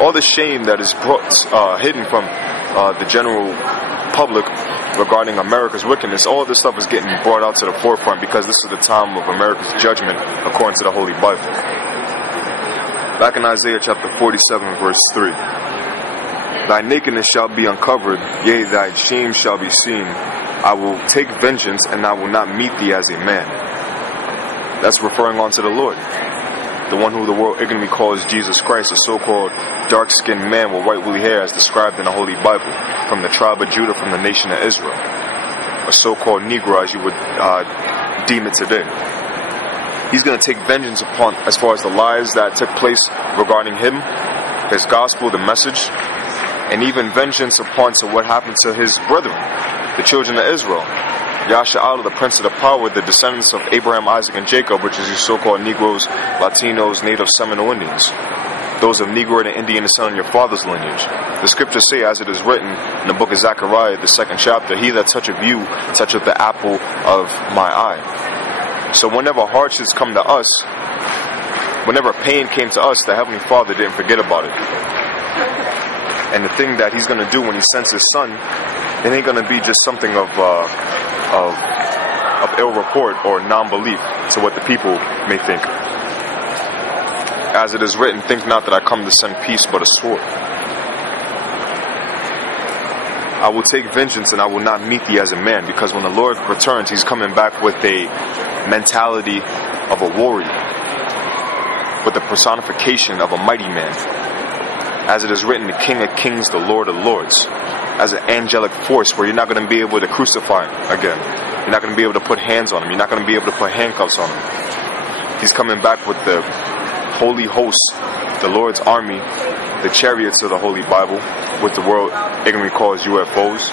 all the shame that is hidden from the general public regarding America's wickedness, all of this stuff is getting brought out to the forefront because this is the time of America's judgment according to the Holy Bible. Back in Isaiah chapter 47 verse 3. Thy nakedness shall be uncovered, yea, thy shame shall be seen. I will take vengeance, and I will not meet thee as a man. That's referring on to the Lord, the one who the world ignorantly calls Jesus Christ, a so-called dark-skinned man with white woolly hair as described in the Holy Bible, from the tribe of Judah, from the nation of Israel. A so-called Negro, as you would deem it today. He's going to take vengeance upon, as far as the lies that took place regarding him, his gospel, the message, and even vengeance upon to what happened to his brethren, the children of Israel. Yasha'Allah, the prince of the power, the descendants of Abraham, Isaac, and Jacob, which is your so-called Negroes, Latinos, Native Seminole Indians. Those of Negro and Indian descent on your father's lineage. The scriptures say, as it is written in the book of Zechariah, the 2nd chapter, he that toucheth you, toucheth the apple of my eye. So whenever hardships come to us, whenever pain came to us, the Heavenly Father didn't forget about it. And the thing that he's going to do when he sends his son, it ain't going to be just something of ill report or non-belief to what the people may think. As it is written, think not that I come to send peace but a sword. I will take vengeance and I will not meet thee as a man, because when the Lord returns, he's coming back with a mentality of a warrior, with the personification of a mighty man. As it is written, the King of Kings, the Lord of Lords, as an angelic force where you're not going to be able to crucify him again. You're not going to be able to put hands on him. You're not going to be able to put handcuffs on him. He's coming back with the holy hosts, the Lord's army, the chariots of the Holy Bible, which the world ignorantly calls UFOs.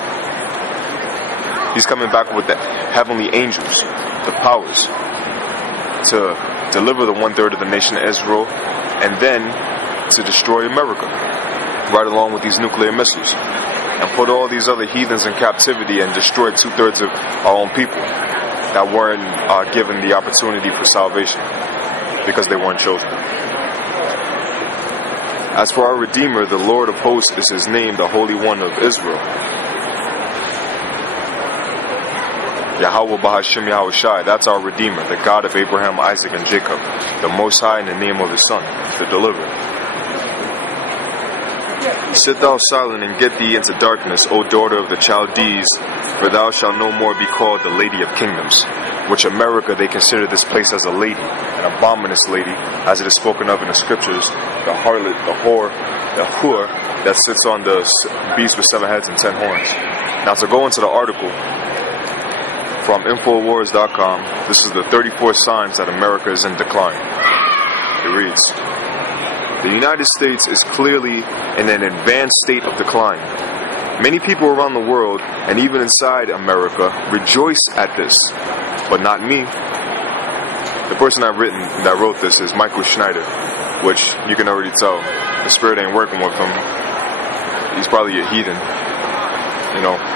He's coming back with the heavenly angels, the powers, to deliver the 1/3 of the nation of Israel, and then to destroy America, right along with these nuclear missiles, and put all these other heathens in captivity and destroy 2/3 of our own people that weren't given the opportunity for salvation because they weren't chosen. As for our Redeemer, the Lord of hosts is his name, the Holy One of Israel. Yahweh Bahashim Yahushai, that's our Redeemer, the God of Abraham, Isaac, and Jacob, the Most High in the name of his Son, the Deliverer. Sit thou silent and get thee into darkness, O daughter of the Chaldees, for thou shalt no more be called the Lady of Kingdoms, which America they consider this place as a lady, an abominous lady, as it is spoken of in the scriptures, the harlot, the whore, the whore that sits on the beast with 7 heads and 10 horns. Now to go into the article from Infowars.com, this is the 34 signs that America is in decline. It reads, the United States is clearly in an advanced state of decline. Many people around the world, and even inside America, rejoice at this, but not me. The person that wrote this is Michael Schneider, which you can already tell the spirit ain't working with him. He's probably a heathen,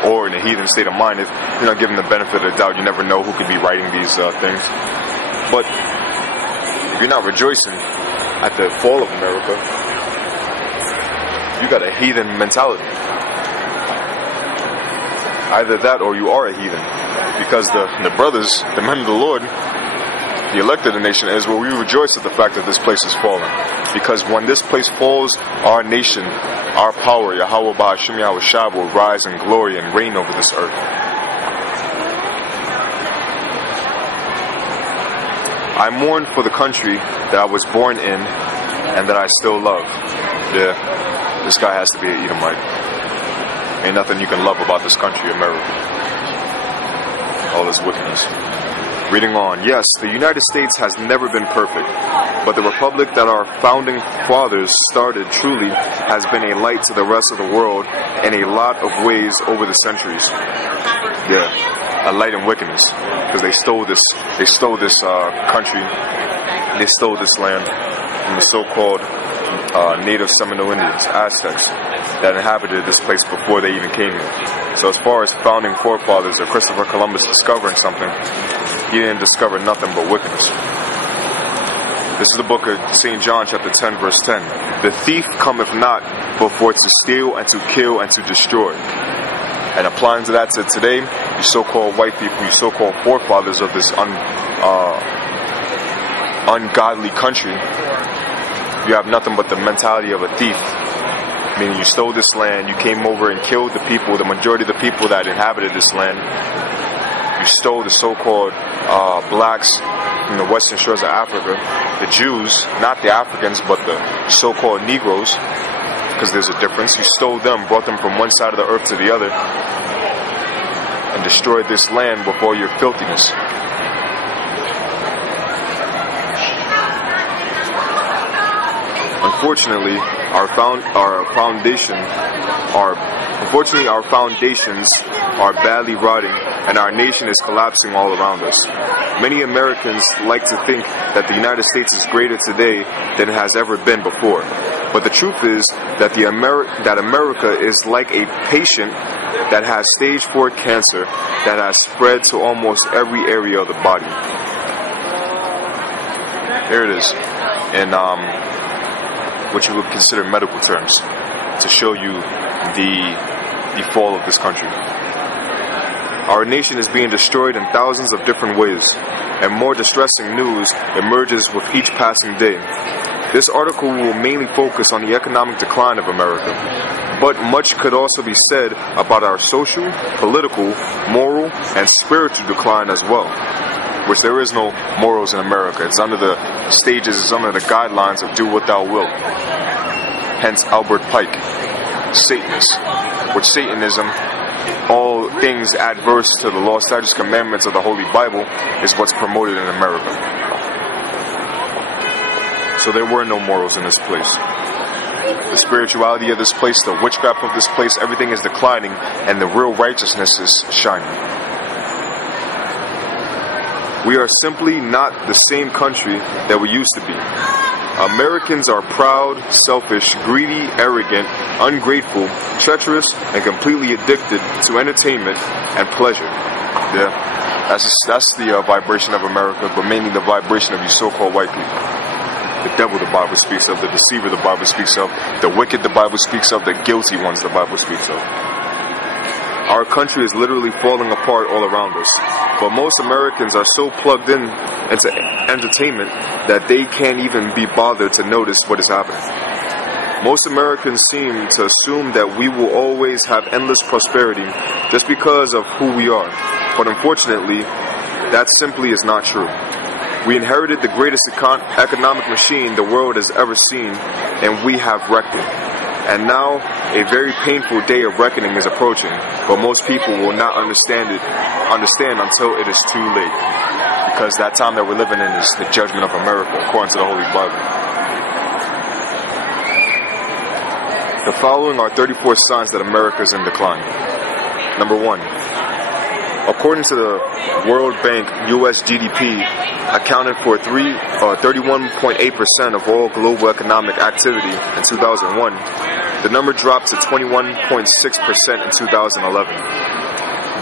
or in a heathen state of mind. If you're not given the benefit of the doubt, you never know who could be writing these things. But if you're not rejoicing at the fall of America, you got a heathen mentality. Either that or you are a heathen. Because the brothers, the men of the Lord, the elect of the nation of Israel, we rejoice at the fact that this place is fallen. Because when this place falls, our nation, our power, Yahweh Ba'ashim Yahushua, will rise in glory and reign over this earth. I mourn for the country that I was born in and that I still love. Yeah, this guy has to be an Edomite. Ain't nothing you can love about this country, America. All this wickedness. Reading on. Yes, the United States has never been perfect, but the republic that our founding fathers started truly has been a light to the rest of the world in a lot of ways over the centuries. Yeah, a light in wickedness, because they stole this country, they stole this land from the so-called native Seminole Indians, Aztecs, that inhabited this place before they even came here. So as far as founding forefathers or Christopher Columbus discovering something, he didn't discover nothing but wickedness. This is the book of St. John, chapter 10, verse 10. The thief cometh not, but for to steal and to kill and to destroy. And applying to that to today, you so-called white people, you so-called forefathers of this ungodly country, you have nothing but the mentality of a thief. Meaning you stole this land, you came over and killed the people, the majority of the people that inhabited this land. You stole the so-called blacks from the western shores of Africa, the Jews, not the Africans, but the so-called Negroes, because there's a difference. You stole them, brought them from one side of the earth to the other, and destroyed this land with all your filthiness. Unfortunately, our foundations are badly rotting, and our nation is collapsing all around us. Many Americans like to think that the United States is greater today than it has ever been before. But the truth is that America is like a patient that has stage 4 cancer that has spread to almost every area of the body. There it is. And what you would consider medical terms, to show you the fall of this country. Our nation is being destroyed in thousands of different ways, and more distressing news emerges with each passing day. This article will mainly focus on the economic decline of America, but much could also be said about our social, political, moral, and spiritual decline as well, which there is no morals in America. It's under the stages, it's under the guidelines of do what thou wilt. Hence Albert Pike, Satanist, which Satanism, all things adverse to the law, statutes, commandments of the Holy Bible, is what's promoted in America. So there were no morals in this place. The spirituality of this place, the witchcraft of this place, everything is declining, and the real righteousness is shining. We are simply not the same country that we used to be. Americans are proud, selfish, greedy, arrogant, ungrateful, treacherous, and completely addicted to entertainment and pleasure. Yeah, that's the vibration of America, but mainly the vibration of you so-called white people. The devil the Bible speaks of, the deceiver the Bible speaks of, the wicked the Bible speaks of, the guilty ones the Bible speaks of. Our country is literally falling apart all around us, but most Americans are so plugged in into entertainment that they can't even be bothered to notice what is happening. Most Americans seem to assume that we will always have endless prosperity just because of who we are, but unfortunately, that simply is not true. We inherited the greatest economic machine the world has ever seen, and we have wrecked it. And now, a very painful day of reckoning is approaching, but most people will not understand until it is too late. Because that time that we're living in is the judgment of America, according to the Holy Bible. The following are 34 signs that America is in decline. Number 1. According to the World Bank, U.S. GDP accounted for 31.8% of all global economic activity in 2001. The number dropped to 21.6% in 2011.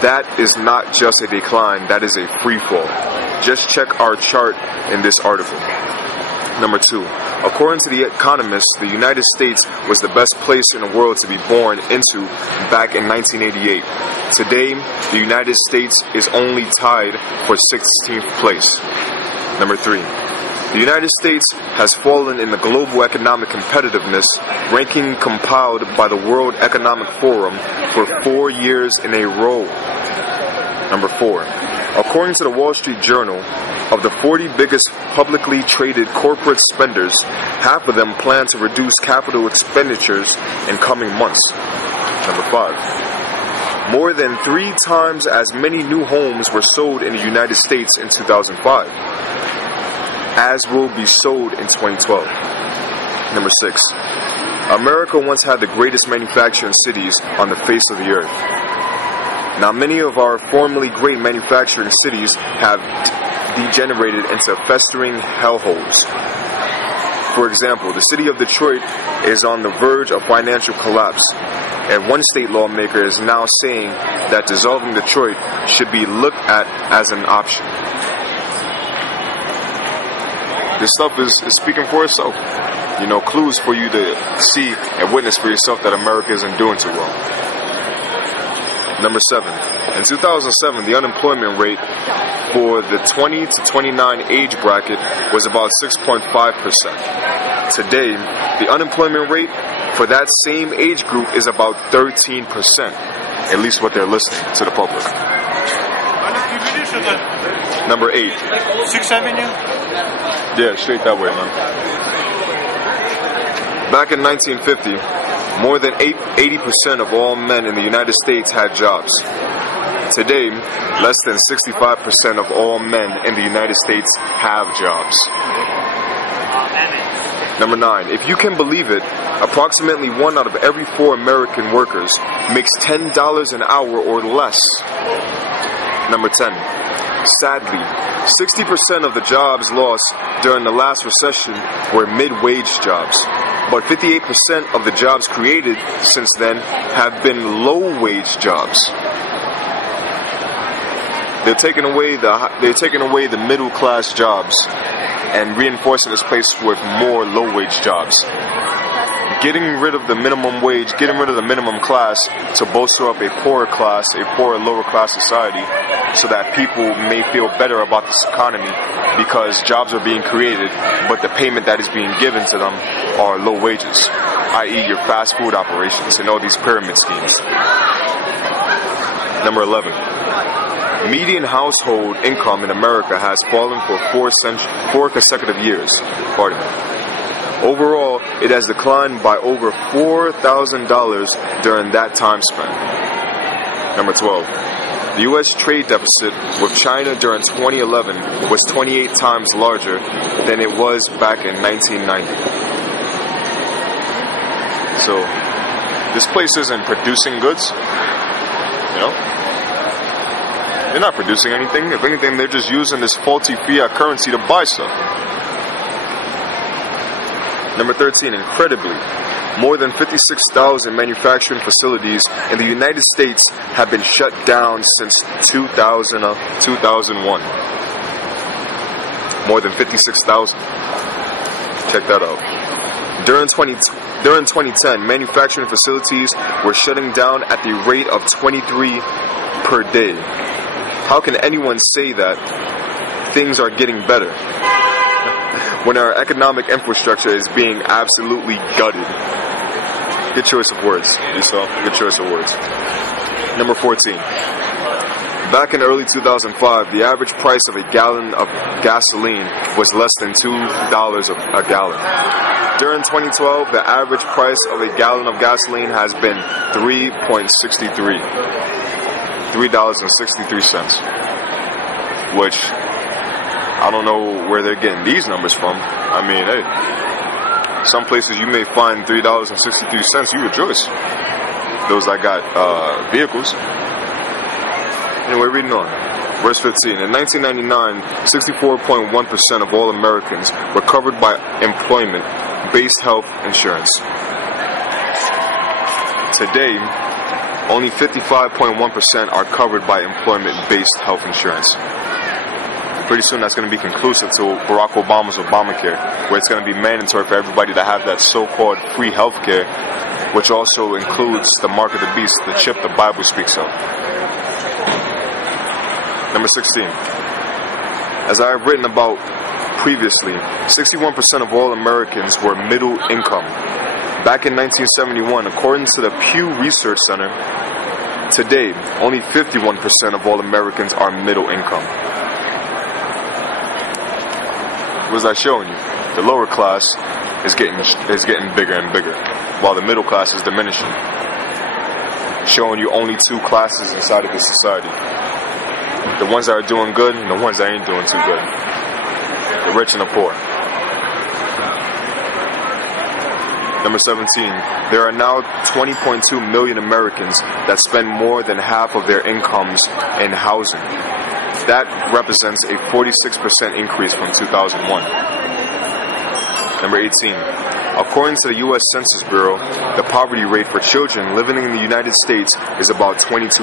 That is not just a decline, that is a free fall. Just check our chart in this article. Number 2. According to The Economist, the United States was the best place in the world to be born into back in 1988. Today, the United States is only tied for 16th place. Number 3. The United States has fallen in the global economic competitiveness ranking compiled by the World Economic Forum for 4 years in a row. Number 4. According to the Wall Street Journal, of the 40 biggest publicly traded corporate spenders, half of them plan to reduce capital expenditures in coming months. Number 5. More than 3 times as many new homes were sold in the United States in 2005 as will be sold in 2012. Number 6. America once had the greatest manufacturing cities on the face of the earth. Now, many of our formerly great manufacturing cities have degenerated into festering hellholes. For example, the city of Detroit is on the verge of financial collapse, and one state lawmaker is now saying that dissolving Detroit should be looked at as an option. this stuff is speaking for itself. You know, clues for you to see and witness for yourself that America isn't doing too well. Number 7. In 2007, the unemployment rate for the 20 to 29 age bracket was about 6.5%. Today, the unemployment rate for that same age group is about 13%. At least what they're listening to the public. Number 8. 6th Avenue? Yeah, straight that way, man. Back in 1950, more than 80% of all men in the United States had jobs. Today, less than 65% of all men in the United States have jobs. Number 9. If you can believe it, approximately 1 out of every 4 American workers makes $10 an hour or less. Number 10. Sadly, 60% of the jobs lost during the last recession were mid-wage jobs, but 58% of the jobs created since then have been low-wage jobs. They're taking away the middle-class jobs and reinforcing this place with more low-wage jobs. Getting rid of the minimum wage, getting rid of the minimum class to bolster up a poorer class, a poorer lower-class society, so that people may feel better about this economy because jobs are being created, but the payment that is being given to them are low wages, i.e. your fast food operations and all these pyramid schemes. Number 11. Median household income in America has fallen for 4 consecutive years. Overall, it has declined by over $4,000 during that time span. Number 12. The U.S. trade deficit with China during 2011 was 28 times larger than it was back in 1990. So, this place isn't producing goods, you know? They're not producing anything. If anything, they're just using this faulty fiat currency to buy stuff. Number 13, incredibly, more than 56,000 manufacturing facilities in the United States have been shut down since 2001. More than 56,000. Check that out. During 2010, manufacturing facilities were shutting down at the rate of 23 per day. How can anyone say that things are getting better when our economic infrastructure is being absolutely gutted? Good choice of words, Esau. Good choice of words. Number 14. Back in early 2005, the average price of a gallon of gasoline was less than $2 a gallon. During 2012, the average price of a gallon of gasoline has been $3.63, which I don't know where they're getting these numbers from. I mean, hey, some places you may find $3.63, you rejoice. Those that got vehicles. Anyway, reading on. Verse 15. In 1999, 64.1% of all Americans were covered by employment-based health insurance. Today, only 55.1% are covered by employment-based health insurance. Pretty soon that's going to be conclusive to Barack Obama's Obamacare, where it's going to be mandatory for everybody to have that so-called free health care, which also includes the mark of the beast, the chip the Bible speaks of. Number 16. As I have written about previously, 61% of all Americans were middle income. Back in 1971, according to the Pew Research Center, today, only 51% of all Americans are middle income. What was I showing you? The lower class is getting bigger and bigger, while the middle class is diminishing. Showing you only 2 classes inside of this society. The ones that are doing good and the ones that ain't doing too good. The rich and the poor. Number 17. There are now 20.2 million Americans that spend more than half of their incomes in housing. That represents a 46% increase from 2001. Number 18. According to the U.S. Census Bureau, the poverty rate for children living in the United States is about 22%.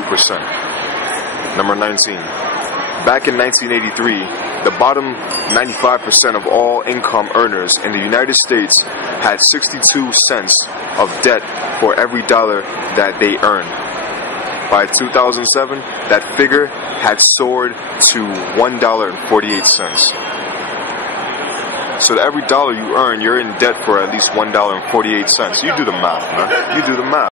Number 19. back in 1983, the bottom 95% of all income earners in the United States had 62 cents of debt for every dollar that they earned. By 2007, that figure had soared to $1.48. So every dollar you earn, you're in debt for at least $1.48. You do the math, man. You do the math.